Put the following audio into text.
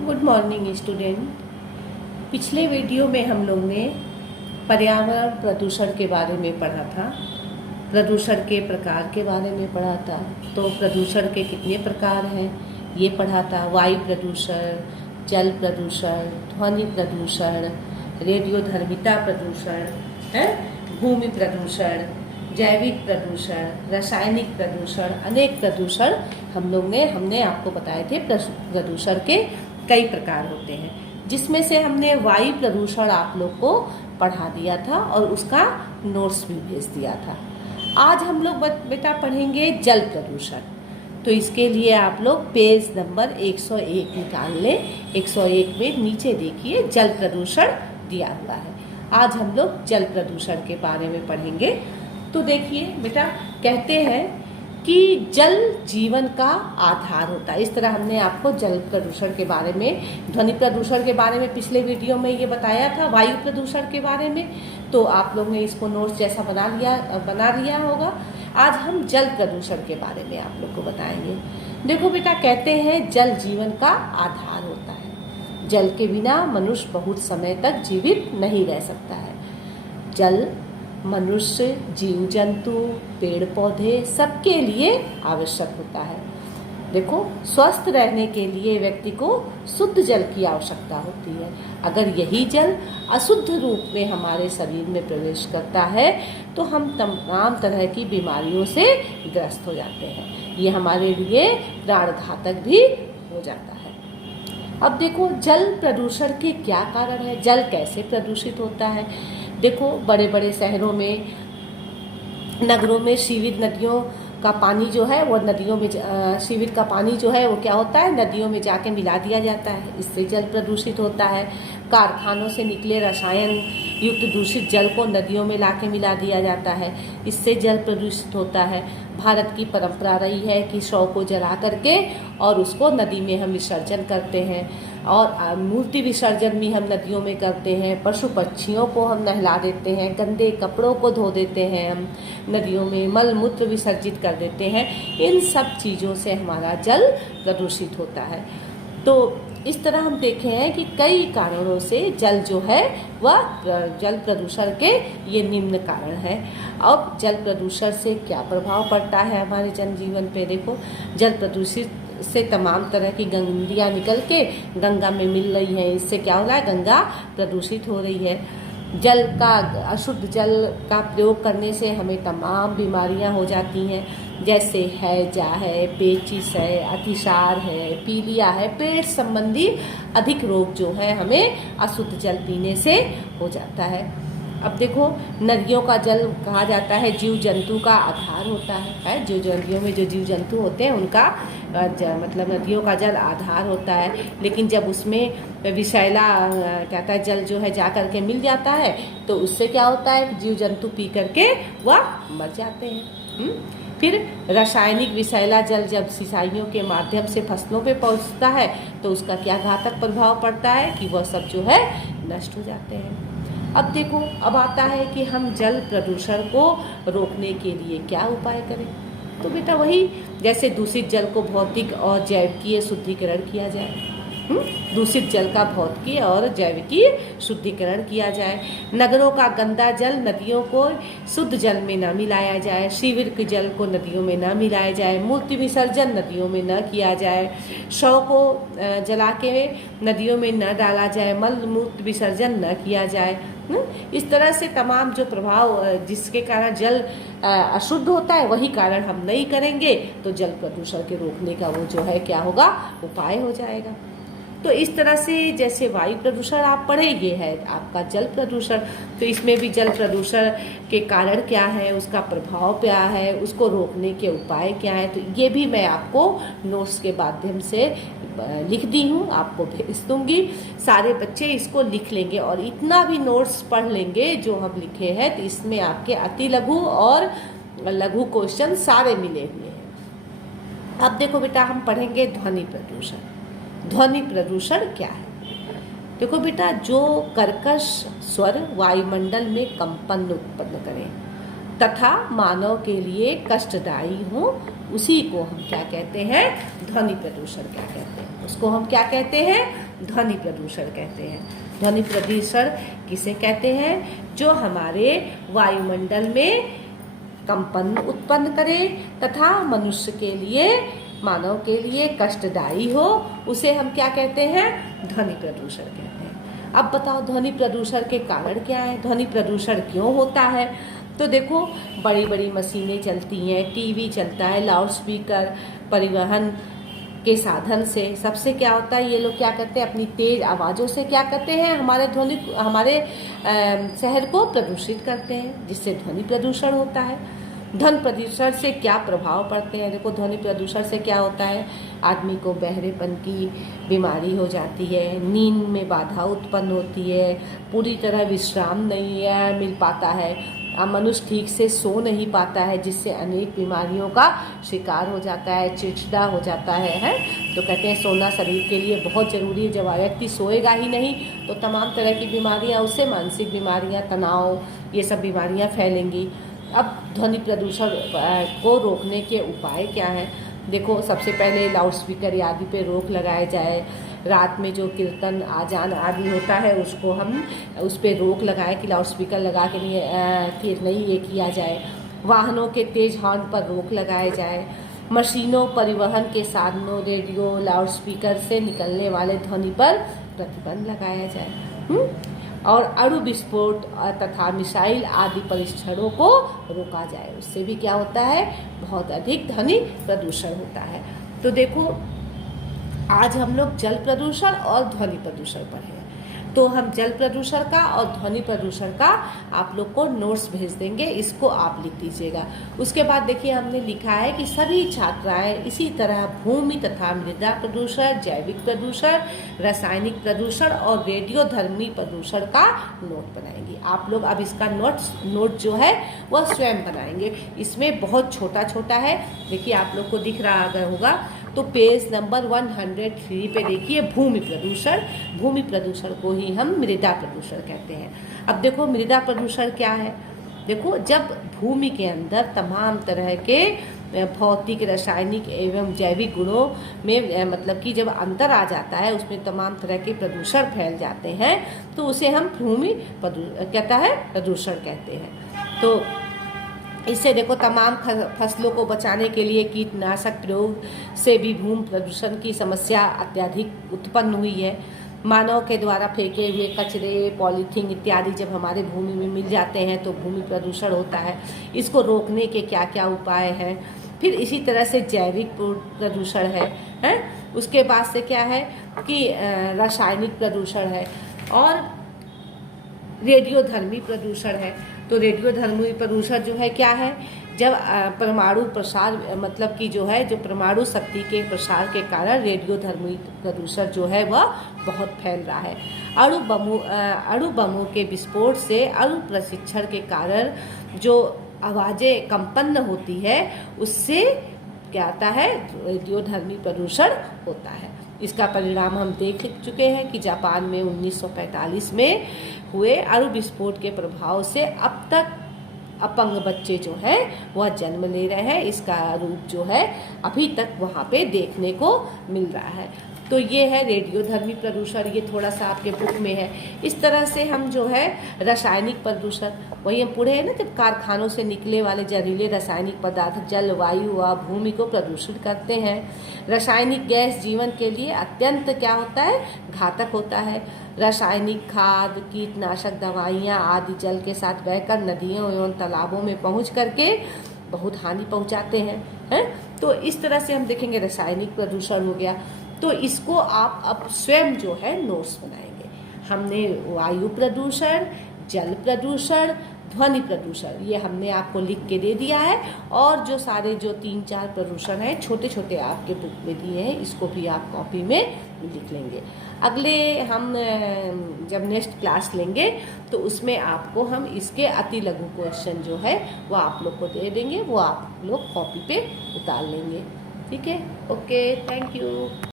Good morning student. पिछले video में हम लोग ने पर्यावरण प्रदूषण के बारे में पढ़ा था, प्रदूषण के प्रकार के बारे में पढ़ा था। तो प्रदूषण के कितने प्रकार हैं ये पढ़ा था। वायु प्रदूषण, जल प्रदूषण, ध्वनि प्रदूषण, रेडियोधर्मिता प्रदूषण है, भूमि प्रदूषण, जैविक प्रदूषण, रासायनिक प्रदूषण, अनेक प्रदूषण हमने आपको बताए थे। प्रदूषण के कई प्रकार होते हैं, जिसमें से हमने वायु प्रदूषण आप लोग को पढ़ा दिया था और उसका नोट्स भी भेज दिया था। आज हम लोग बेटा पढ़ेंगे जल प्रदूषण। तो इसके लिए आप लोग पेज नंबर 101 निकाल लें। 101 में नीचे देखिए जल प्रदूषण दिया हुआ है। आज हम लोग जल प्रदूषण के बारे में पढ़ेंगे। तो देखिए बेटा, कहते हैं कि जल जीवन का आधार होता है। इस तरह हमने आपको जल प्रदूषण के बारे में, ध्वनि प्रदूषण के बारे में पिछले वीडियो में ये बताया था, वायु प्रदूषण के बारे में। तो आप लोग ने इसको नोट्स जैसा बना लिया होगा। आज हम जल प्रदूषण के बारे में आप लोग को बताएंगे। देखो बेटा, कहते हैं जल जीवन का आधार होता है। जल के बिना मनुष्य बहुत समय तक जीवित नहीं रह सकता है। जल मनुष्य, जीव जंतु, पेड़ पौधे सबके लिए आवश्यक होता है। देखो, स्वस्थ रहने के लिए व्यक्ति को शुद्ध जल की आवश्यकता होती है। अगर यही जल अशुद्ध रूप में हमारे शरीर में प्रवेश करता है तो हम तमाम तरह की बीमारियों से ग्रस्त हो जाते हैं। ये हमारे लिए प्राणघातक भी हो जाता है। अब देखो, जल प्रदूषण के क्या कारण है, जल कैसे प्रदूषित होता है। देखो, बड़े बड़े शहरों में, नगरों में सीवित नदियों का पानी जो है वो नदियों में सीवित का पानी जो है वो क्या होता है, नदियों में जाके मिला दिया जाता है। इससे जल प्रदूषित होता है। कारखानों से निकले रसायन युक्त दूषित जल को नदियों में लाके मिला दिया जाता है। इससे जल प्रदूषित होता है। भारत की परंपरा रही है कि शव को जला करके और उसको नदी में हम विसर्जन करते हैं, और मूर्ति विसर्जन भी हम नदियों में करते हैं। पशु पक्षियों को हम नहला देते हैं, गंदे कपड़ों को धो देते हैं, हम नदियों में मल मूत्र विसर्जित कर देते हैं। इन सब चीज़ों से हमारा जल प्रदूषित होता है। तो इस तरह हम देखे हैं कि कई कारणों से जल जो है वह जल प्रदूषण के ये निम्न कारण है। अब जल प्रदूषण से क्या प्रभाव पड़ता है हमारे जनजीवन पे। देखो, जल प्रदूषित से तमाम तरह की गंदगियाँ निकल के गंगा में मिल रही हैं। इससे क्या हो रहा है, गंगा प्रदूषित हो रही है। जल का, अशुद्ध जल का प्रयोग करने से हमें तमाम बीमारियां हो जाती हैं, जैसे हैजा है, पेचिस है, अतिसार है, पीलिया है। पेट संबंधी अधिक रोग जो है हमें अशुद्ध जल पीने से हो जाता है। अब देखो, नदियों का जल कहा जाता है जीव जंतु का आधार होता है। जो नदियों में जो जीव जंतु होते हैं उनका मतलब नदियों का जल आधार होता है। लेकिन जब उसमें विषैला कहता है जल जो है जा करके मिल जाता है तो उससे क्या होता है, जीव जंतु पी करके वह मर जाते हैं। फिर रासायनिक विषैला जल जब सिंचाइयों के माध्यम से फसलों पे पहुंचता है तो उसका क्या घातक प्रभाव पड़ता है कि वह सब जो है नष्ट हो जाते हैं। अब देखो, अब आता है कि हम जल प्रदूषण को रोकने के लिए क्या उपाय करें। तो बेटा वही, जैसे दूषित जल को भौतिक और जैविकीय शुद्धिकरण किया जाए। दूषित जल का भौतिकीय और जैविकीय शुद्धिकरण किया जाए। नगरों का गंदा जल नदियों को शुद्ध जल में न मिलाया जाए। शिविर के जल को नदियों में न मिलाया जाए। मूर्ति विसर्जन नदियों में न किया जाए। शव को जला के नदियों में न डाला जाए। मल मूत्र विसर्जन न किया जाए। इस तरह से तमाम जो प्रभाव जिसके कारण जल अशुद्ध होता है वही कारण हम नहीं करेंगे तो जल प्रदूषण के रोकने का वो जो है क्या होगा, उपाय हो जाएगा। तो इस तरह से जैसे वायु प्रदूषण आप पढ़े, ये है आपका जल प्रदूषण। तो इसमें भी जल प्रदूषण के कारण क्या है, उसका प्रभाव क्या है, उसको रोकने के उपाय क्या है, तो ये भी मैं आपको नोट्स के माध्यम से लिख दी हूँ, आपको भेज दूंगी। सारे बच्चे इसको लिख लेंगे और इतना भी नोट्स पढ़ लेंगे जो हम लिखे हैं तो इसमें आपके अति लघु और लघु क्वेश्चन सारे मिले हुए हैं। अब देखो बेटा, हम पढ़ेंगे ध्वनि प्रदूषण। ध्वनि प्रदूषण क्या है। देखो बेटा, जो कर्कश स्वर वायुमंडल में कंपन उत्पन्न करें तथा मानव के लिए कष्टदायी हो, उसी को हम क्या कहते हैं, ध्वनि प्रदूषण क्या कहते हैं। उसको हम क्या कहते हैं, ध्वनि प्रदूषण कहते हैं। ध्वनि प्रदूषण किसे कहते हैं? जो हमारे वायुमंडल में कंपन उत्पन्न करे तथा मनुष्य के लिए, मानव के लिए कष्टदायी हो, उसे हम क्या कहते हैं? ध्वनि प्रदूषण कहते हैं। अब बताओ ध्वनि प्रदूषण के कारण क्या है? ध्वनि प्रदूषण क्यों होता है? तो देखो, बड़ी बड़ी मशीनें चलती हैं, टीवी चलता है, लाउडस्पीकर, परिवहन के साधन से सबसे क्या होता है, ये लोग क्या करते हैं, अपनी तेज आवाज़ों से क्या करते हैं, हमारे शहर को प्रदूषित करते हैं, जिससे ध्वनि प्रदूषण होता है। ध्वनि प्रदूषण से क्या प्रभाव पड़ते हैं? देखो, ध्वनि प्रदूषण से क्या होता है, आदमी को बहरेपन की बीमारी हो जाती है, नींद में बाधा उत्पन्न होती है, पूरी तरह विश्राम नहीं मिल पाता है, मनुष्य ठीक से सो नहीं पाता है, जिससे अनेक बीमारियों का शिकार हो जाता है, चिड़चिड़ा हो जाता है। तो कहते हैं सोना शरीर के लिए बहुत ज़रूरी है। जब व्यक्ति सोएगा ही नहीं तो तमाम तरह की बीमारियां, उससे मानसिक बीमारियां, तनाव, ये सब बीमारियां फैलेंगी। अब ध्वनि प्रदूषण को रोकने के उपाय क्या हैं? देखो, सबसे पहले लाउडस्पीकर आदि पे रोक लगाए जाए। रात में जो कीर्तन आजान आदि होता है उसको हम उस पर रोक लगाए कि लाउडस्पीकर लगा के नहीं ये किया जाए। वाहनों के तेज हॉर्न पर रोक लगाए जाए। मशीनों, परिवहन के साधनों, रेडियो, लाउडस्पीकर से निकलने वाले ध्वनि पर प्रतिबंध लगाया जाए। और अणु विस्फोट तथा मिसाइल आदि परीक्षणों को रोका जाए। उससे भी क्या होता है, बहुत अधिक ध्वनि प्रदूषण होता है। तो देखो, आज हम लोग जल प्रदूषण और ध्वनि प्रदूषण पर हैं। तो हम जल प्रदूषण का और ध्वनि प्रदूषण का आप लोग को नोट्स भेज देंगे, इसको आप लिख दीजिएगा। उसके बाद देखिए, हमने लिखा है कि सभी छात्राएं इसी तरह भूमि तथा मृदा प्रदूषण, जैविक प्रदूषण, रासायनिक प्रदूषण और रेडियोधर्मी प्रदूषण का नोट बनाएंगी। आप लोग अब इसका नोट जो है वह स्वयं बनाएंगे। इसमें बहुत छोटा छोटा है, देखिए आप लोग को दिख रहा अगर होगा तो पेज नंबर 103 पे देखिए, भूमि प्रदूषण। भूमि प्रदूषण को ही हम मृदा प्रदूषण कहते हैं। अब देखो, मृदा प्रदूषण क्या है? देखो, जब भूमि के अंदर तमाम तरह के भौतिक, रासायनिक एवं जैविक गुणों में मतलब कि जब अंतर आ जाता है, उसमें तमाम तरह के प्रदूषण फैल जाते हैं, तो उसे हम भूमि प्रदूषण कहते हैं। तो इससे देखो, तमाम फसलों को बचाने के लिए कीटनाशक प्रयोग से भी भूमि प्रदूषण की समस्या अत्यधिक उत्पन्न हुई है। मानव के द्वारा फेंके हुए कचरे, पॉलीथीन इत्यादि जब हमारे भूमि में मिल जाते हैं तो भूमि प्रदूषण होता है। इसको रोकने के क्या क्या उपाय हैं? फिर इसी तरह से जैविक प्रदूषण है। उसके बाद से क्या है कि रासायनिक प्रदूषण है और रेडियोधर्मी प्रदूषण है। तो रेडियोधर्मी प्रदूषण जो है क्या है, जब परमाणु प्रसार मतलब कि जो है, जो परमाणु शक्ति के प्रसार के कारण रेडियोधर्मी प्रदूषण जो है वह बहुत फैल रहा है। अणु बमों के विस्फोट से अणु प्रशिक्षण के कारण जो आवाज़ें कंपन होती है, उससे क्या आता है, रेडियोधर्मी प्रदूषण होता है। इसका परिणाम हम देख चुके हैं कि जापान में 1945 में हुए अणु विस्फोट के प्रभाव से अब तक अपंग बच्चे जो हैं वह जन्म ले रहे हैं। इसका रूप जो है अभी तक वहाँ पे देखने को मिल रहा है। तो ये है रेडियोधर्मी प्रदूषण, ये थोड़ा सा आपके बुक में है। इस तरह से हम जो है रासायनिक प्रदूषण, वही हम पढ़े हैं ना, जब कारखानों से निकले वाले जहरीले रासायनिक पदार्थ जल, वायु व भूमि को प्रदूषित करते हैं। रासायनिक गैस जीवन के लिए अत्यंत क्या होता है, घातक होता है। रासायनिक खाद, कीटनाशक दवाइयाँ आदि जल के साथ बहकर नदियों एवं तालाबों में पहुँच करके बहुत हानि पहुँचाते हैं। तो इस तरह से हम देखेंगे रासायनिक प्रदूषण हो गया। तो इसको आप अब स्वयं जो है नोट्स बनाएंगे। हमने वायु प्रदूषण, जल प्रदूषण, ध्वनि प्रदूषण ये हमने आपको लिख के दे दिया है, और जो सारे जो 3-4 प्रदूषण हैं छोटे छोटे आपके बुक में दिए हैं, इसको भी आप कॉपी में लिख लेंगे। अगले हम जब नेक्स्ट क्लास लेंगे तो उसमें आपको हम इसके अति लघु क्वेश्चन जो है वो आप लोग को दे देंगे, वो आप लोग कॉपी पे उतार लेंगे। ठीक है, ओके, थैंक यू।